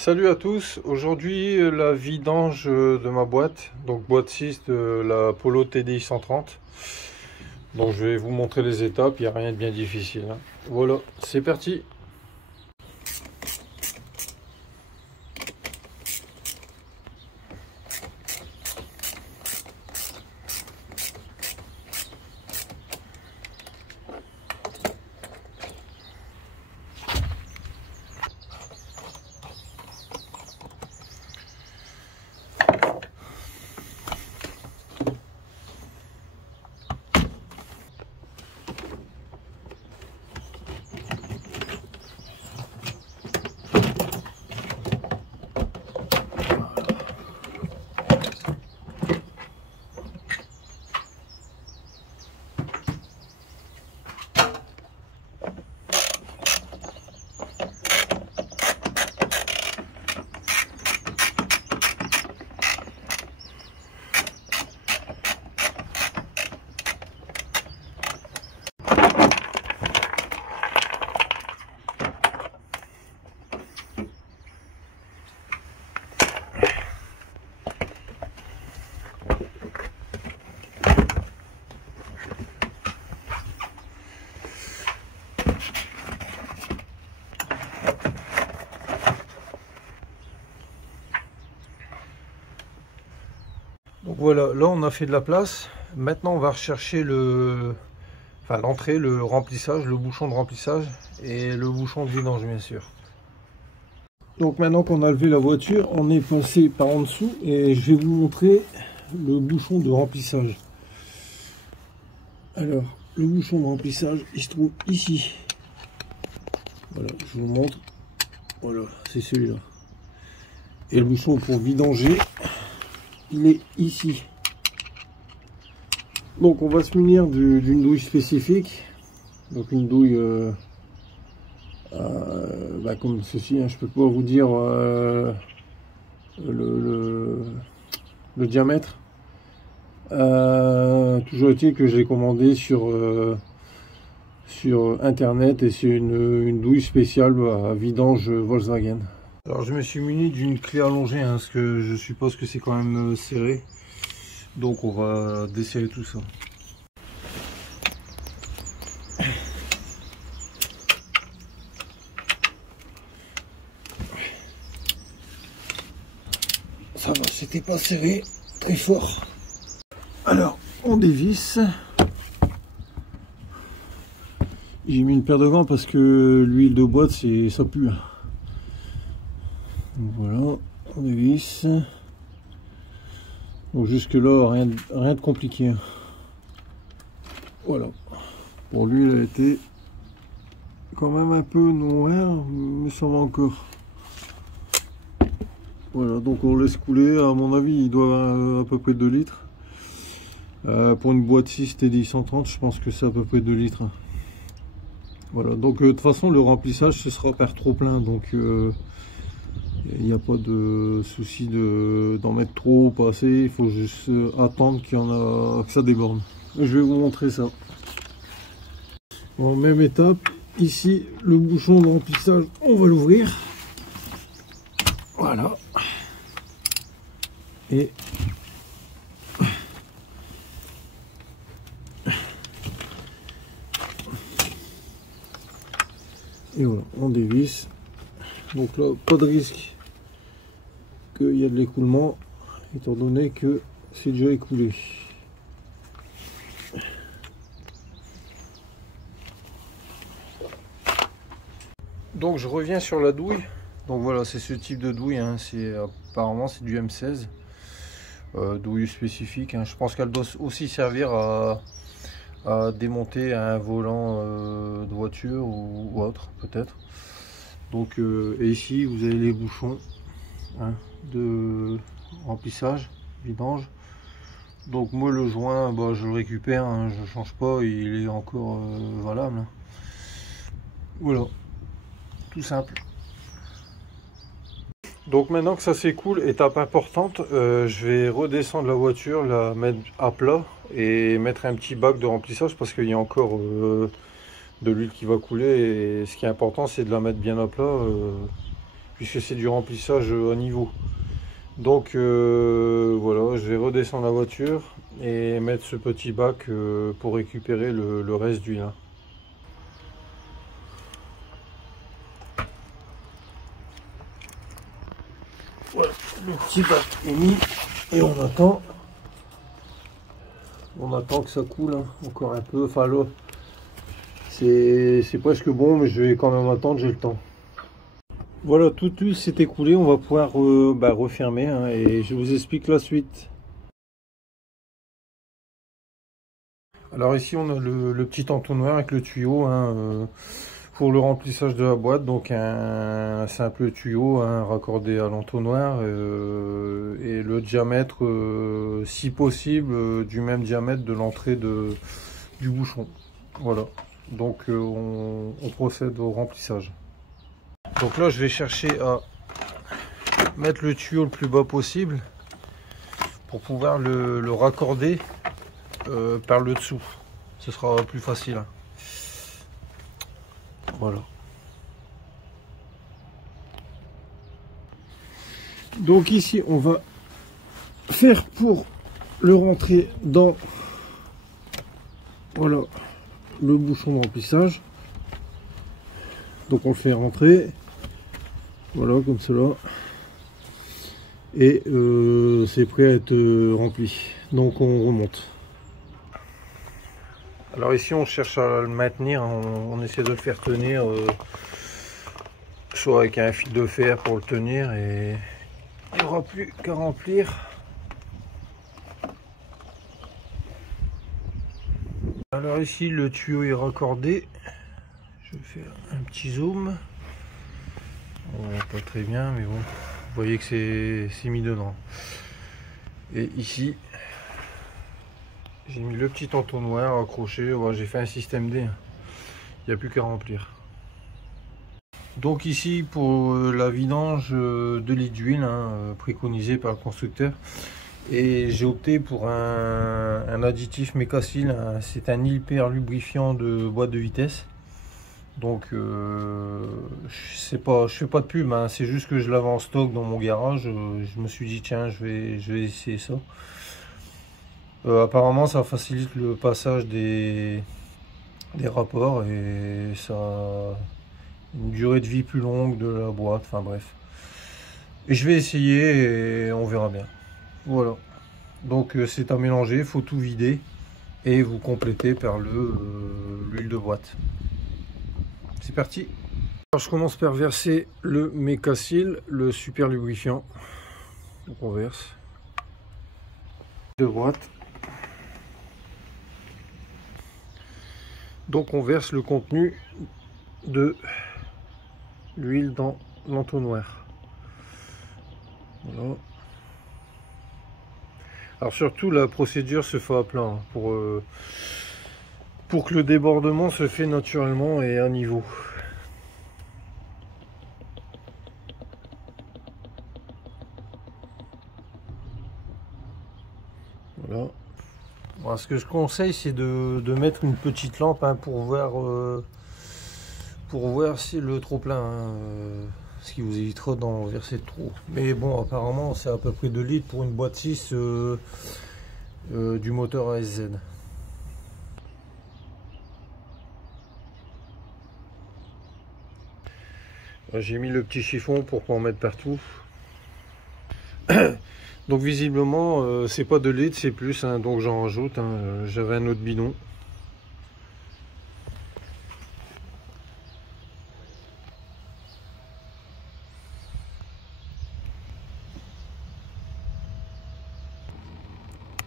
Salut à tous, aujourd'hui la vidange de ma boîte, donc boîte 6 de la Polo TDI 130. Donc je vais vous montrer les étapes, il n'y a rien de bien difficile, hein. Voilà, c'est parti. Donc voilà, là on a fait de la place. Maintenant on va rechercher l'entrée, le remplissage, le bouchon de remplissage et le bouchon de vidange bien sûr. Donc maintenant qu'on a levé la voiture, on est passé par en dessous et je vais vous montrer le bouchon de remplissage. Alors, le bouchon de remplissage, il se trouve ici. Voilà, je vous montre. Voilà, c'est celui-là. Et le bouchon pour vidanger, il est ici. Donc on va se munir d'une douille spécifique. Donc une douille comme ceci, hein. Je peux pas vous dire le diamètre. Toujours est-il que j'ai commandé sur internet et c'est une douille spéciale à vidange Volkswagen. Alors je me suis muni d'une clé allongée, hein, parce que je suppose que c'est quand même serré. Donc on va desserrer tout ça. Ça va, c'était pas serré très fort. Alors on dévisse. J'ai mis une paire de gants parce que l'huile de boîte ça pue. Donc voilà, on dévisse. Donc jusque là rien de compliqué. Voilà. Bon, l'huile a été quand même un peu noire, mais ça va encore. Voilà, donc on laisse couler. À mon avis, il doit à peu près 2 litres. Pour une boîte 6 TDI 130, je pense que c'est à peu près 2 litres. Voilà, donc de toute façon, le remplissage, ce sera par trop plein. Donc il n'y a pas de souci d'en mettre trop ou pas assez. Il faut juste attendre que ça déborde. Je vais vous montrer ça. Bon, même étape. Ici, le bouchon de remplissage, on va l'ouvrir. Voilà. Et voilà, on dévisse. Donc là, pas de risque qu'il y ait de l'écoulement, étant donné que c'est déjà écoulé. Donc je reviens sur la douille. Donc voilà, c'est ce type de douille, hein. Apparemment c'est du M16, douille spécifique, hein. Je pense qu'elle doit aussi servir à démonter un volant de voiture ou autre peut-être. Donc et ici vous avez les bouchons, hein, de remplissage, vidange. Donc moi le joint, je le récupère, hein, je ne change pas, il est encore valable. Voilà, tout simple. Donc maintenant que ça s'écoule, étape importante, je vais redescendre la voiture, la mettre à plat et mettre un petit bac de remplissage parce qu'il y a encore de l'huile qui va couler. Et ce qui est important, c'est de la mettre bien à plat. puisque c'est du remplissage à niveau. Donc voilà, je vais redescendre la voiture et mettre ce petit bac pour récupérer le reste d'huile. Voilà, le petit bac est mis et on attend que ça coule encore un peu. Enfin là, c'est presque bon, mais je vais quand même attendre, j'ai le temps. Voilà, toute l'huile s'est écoulée, on va pouvoir refermer et je vous explique la suite. Alors ici on a le petit entonnoir avec le tuyau pour le remplissage de la boîte, donc un simple tuyau raccordé à l'entonnoir et le diamètre, si possible, du même diamètre de l'entrée du bouchon. Voilà, donc on procède au remplissage. Donc là je vais chercher à mettre le tuyau le plus bas possible pour pouvoir le raccorder par le dessous. Ce sera plus facile. Voilà. Donc ici on va faire pour le rentrer dans voilà le bouchon de remplissage. Donc on le fait rentrer voilà comme cela et c'est prêt à être rempli. Donc on remonte. Alors ici on cherche à le maintenir, on essaie de le faire tenir soit avec un fil de fer pour le tenir et il n'y aura plus qu'à remplir. Alors ici le tuyau est raccordé, je vais faire un petit zoom, on voit pas très bien mais bon, vous voyez que c'est mis dedans. Et ici j'ai mis le petit entonnoir accroché, ouais, j'ai fait un système D, il n'y a plus qu'à remplir. Donc ici pour la vidange de litres d'huile préconisé par le constructeur, et j'ai opté pour un additif Mecacil, c'est un hyper lubrifiant de boîte de vitesse. Donc je fais pas de pub, c'est juste que je l'avais en stock dans mon garage, je me suis dit tiens je vais essayer ça. Apparemment ça facilite le passage des rapports et ça a une durée de vie plus longue de la boîte, enfin bref. Et je vais essayer et on verra bien. Voilà. Donc c'est à mélanger, il faut tout vider et vous complétez par l'huile de boîte. C'est parti. Alors je commence par verser le Mecacil, le super lubrifiant. Donc on verse. De boîte. Donc on verse le contenu de l'huile dans l'entonnoir. Voilà. Alors surtout la procédure se fait à plat pour que le débordement se fait naturellement et à niveau. Voilà. Alors, ce que je conseille c'est de mettre une petite lampe pour voir si le trop plein, ce qui vous évitera d'en verser trop. Mais bon apparemment c'est à peu près 2 litres pour une boîte 6 du moteur ASZ. J'ai mis le petit chiffon pour pas en mettre partout. Donc visiblement c'est pas 2 litres, c'est plus, donc j'en rajoute. J'avais un autre bidon.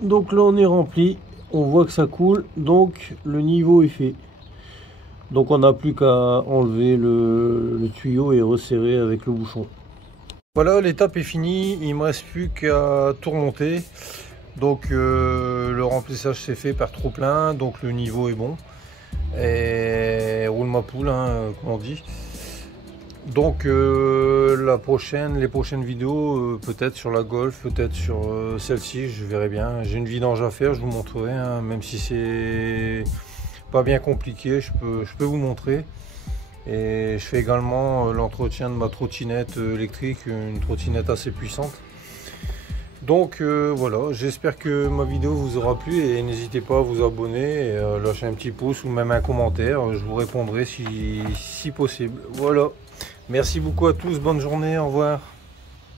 Donc là on est rempli, on voit que ça coule, donc le niveau est fait. Donc on n'a plus qu'à enlever le tuyau et resserrer avec le bouchon. Voilà, l'étape est finie, il ne me reste plus qu'à tout remonter. Donc le remplissage s'est fait par trop plein, donc le niveau est bon. Et roule ma poule, comme on dit. Donc les prochaines vidéos, peut-être sur la Golf, peut-être sur celle-ci, je verrai bien. J'ai une vidange à faire, je vous montrerai, même si c'est pas bien compliqué, je peux vous montrer. Et je fais également l'entretien de ma trottinette électrique, une trottinette assez puissante. Donc voilà, j'espère que ma vidéo vous aura plu et n'hésitez pas à vous abonner et à lâcher un petit pouce ou même un commentaire. Je vous répondrai si possible. Voilà, merci beaucoup à tous, bonne journée, au revoir.